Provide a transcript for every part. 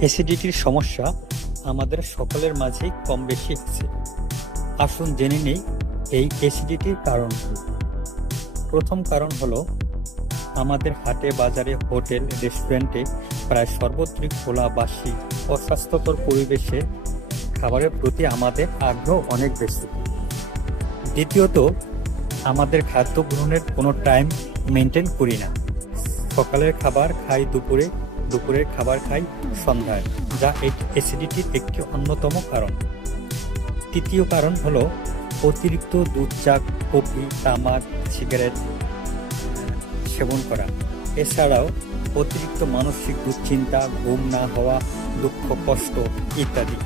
অ্যাসিডিটির সমস্যা আমাদের সকলের মাঝেই কম বেশি আছে। আসুন জেনে নেই এই অ্যাসিডিটির কারণ কি। প্রথম কারণ হলো আমাদের হাটে বাজারে হোটেল রেস্টুরেন্টে প্রায় সর্বত্রই খোলা বাসি অস্বাস্থ্যকর পরিবেশে খাবারের প্রতি আমাদের আগ্রহ অনেক বেশি। দ্বিতীয়ত, আমাদের খাদ্য গ্রহণের কোনো টাইম মেনটেন করি না। সকালের খাবার খাই দুপুরে, দুপুরের খাবার খাই সন্ধ্যায়, যা অ্যাসিডিটির একটি অন্যতম কারণ। তৃতীয় কারণ হলো অতিরিক্ত দুধ, চা, কফি, তামাক, সিগারেট সেবন করা। এছাড়াও অতিরিক্ত মানসিক দুশ্চিন্তা, ঘুম না হওয়া, দুঃখ, কষ্ট ইত্যাদি।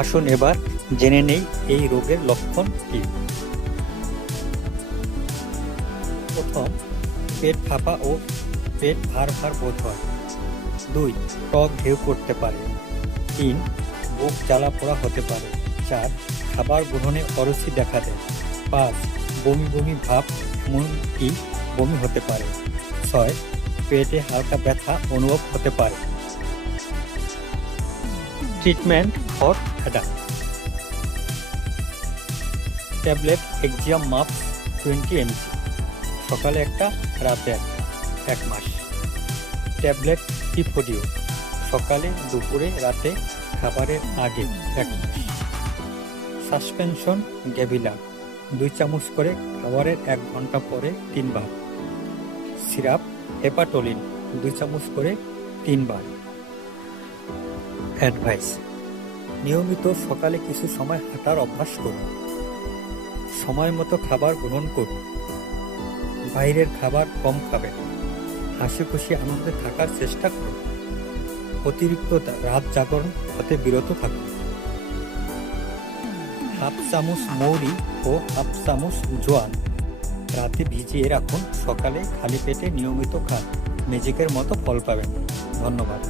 আসুন এবার জেনে নেই এই রোগের লক্ষণ কি। প্রথম, পেট ফাঁপা ও পেট ভার ভার বোধ হয়। 2, টক ঢেউ করতে পারে। 3, বুক জ্বালা পোড়া হতে পারে। 4, খাবার গ্রহণে অরুচি দেখা দেয়। 5, বমি বমি ভাব, এমনকি বমি হতে পারে। 6, পেটে হালকা ব্যথা অনুভব হতে পারে। Treatment for adult: tablet Axiom মাপ 20 mg, সকালে একটা, রাতে একটা, 1 মাস। ট্যাবলেট টিফোডিও, সকালে, দুপুরে, রাতে, খাবারের আগে, 1 মাস। সাসপেনশন গ্যাভিলার 2 চামচ করে খাবারের 1 ঘন্টা পরে 3 বার। সিরাপ হেপাটোলিন 2 চামচ করে 3 বার। অ্যাডভাইস: নিয়মিত সকালে কিছু সময় হাঁটার অভ্যাস করুন। সময় মতো খাবার গ্রহণ করুন। বাইরের খাবার কম খাবেন। হাসি খুশি আনন্দে থাকার চেষ্টা করুন। অতিরিক্ত রাত জাগরণ হতে বিরত থাকুন। হাফ চামচ মৌরি ও হাফ চামচ জোয়ান রাতে ভিজিয়ে রাখুন, সকালে খালি পেটে নিয়মিত খান, ম্যাজিকের মতো ফল পাবেন। ধন্যবাদ।